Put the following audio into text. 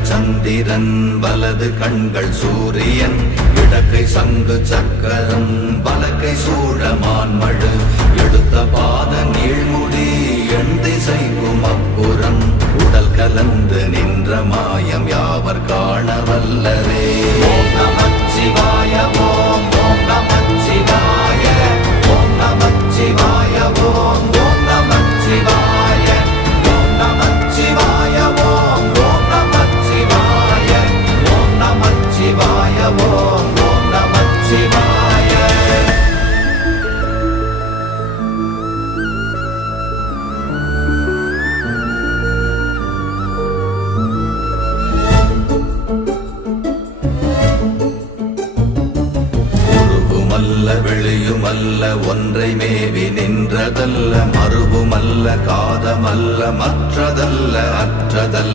இடங்கள் சந்திரன் வலது கண்கள் சூரியன் இடக்கை சங்கு சக்கரம் வலக்கை சூழமான்மழு எடுத்த பாத நீழ்முடி எண் திசைக்கும் அப்புறம் உடல் கலந்து நின்ற மாயம் யாவர் காண வல்லரே. ஓம் நமச்சிவாய ஓம் ஓம் நமச்சிவாய ஓம் நமச்சிவாய ஓம் ஓம் நமச்சிவாய ஓம் நமச்சிவாய ஓம் ஓம் நமச்சிவாய ஓம் நமச்சிவாய ஓம் ஓம் நமச்சிவாய. வெளியுமல்ல ஒன்றை மேவி நின்றதல்ல மறுவுமல்ல காதமல்ல மற்றதல்ல அற்றதல்ல